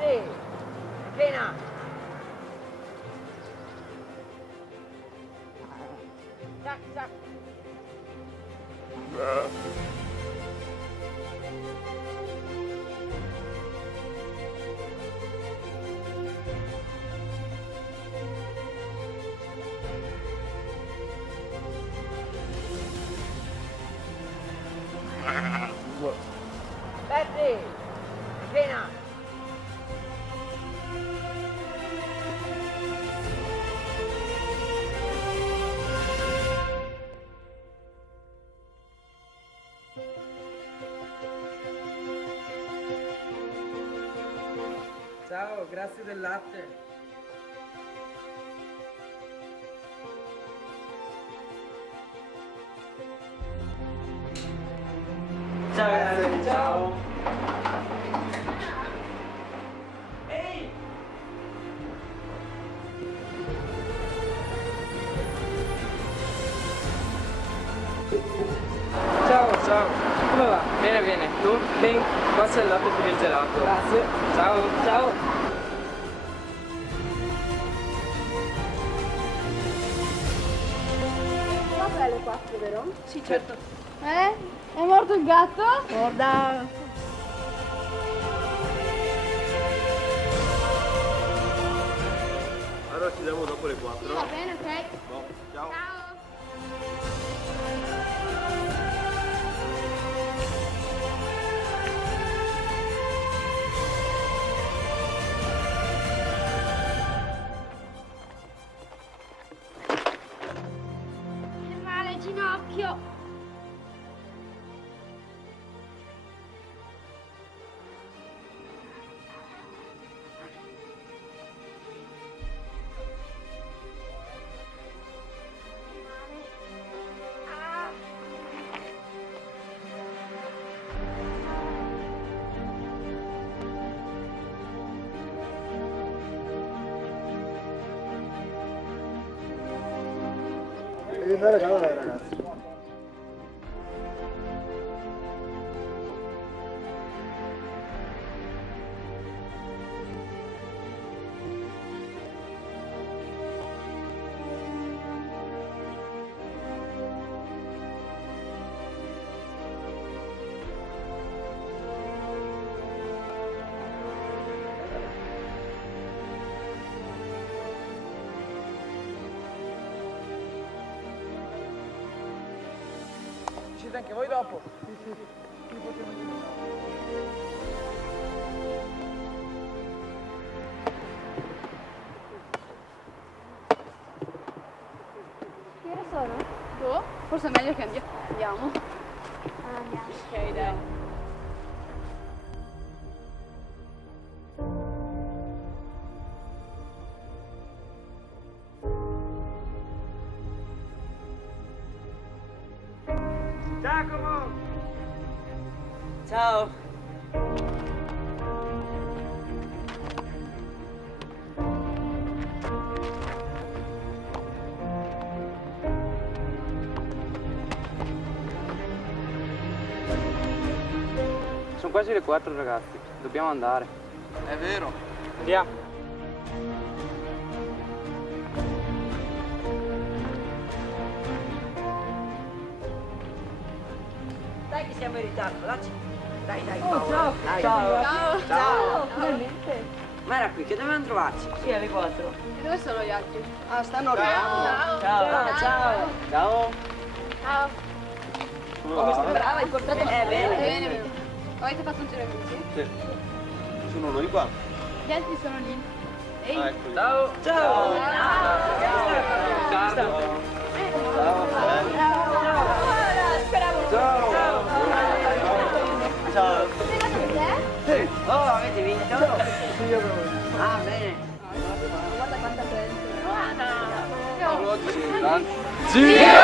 Sì, appena. Tac, tac. Betty, appena. Ciao, grazie del latte. Ciao ragazzi, ciao. Ciao, ciao. Come va? Bene, bene. Tu? Bene. Qua c'è il latte per il gelato. Grazie. Ciao. Ciao. Va bene 4, vero? Sì, certo. È morto il gatto? Guarda. Allora ci vediamo dopo le 4. Va bene, ok. Boh, ciao. Ciao. Che male ginocchio. Ah. Devi andare a casa ragazzi. Uscite anche voi dopo? Che ore sono? Boh, forse è meglio che andiamo. Andiamo. Ok, dai. Giacomo! Ciao. Sono quasi le 4 ragazzi, dobbiamo andare. È vero. Andiamo. Dai che siamo in ritardo, dacci. Dai, dai, Oh, Paola. ciao. Dai. Ciao. Ciao. Finalmente. Ma era qui che dovevamo trovarci. Sì, alle 4. E dove sono gli altri? Ah, stanno arrivando. Ciao. Ciao. Ciao. Ciao. Brava, hai portato Bene. Bene, bene. Avete fatto un giro amici? Sì. Sono noi qua. Gli altri sono lì. Ehi. Ah, eccoli. Ciao. Ciao. Ciao. Sì. Oh, avete vinto? Sì, io avevo visto. Ah, bene. Guarda quanta gente. Paolo, oggi sei grande. Sì.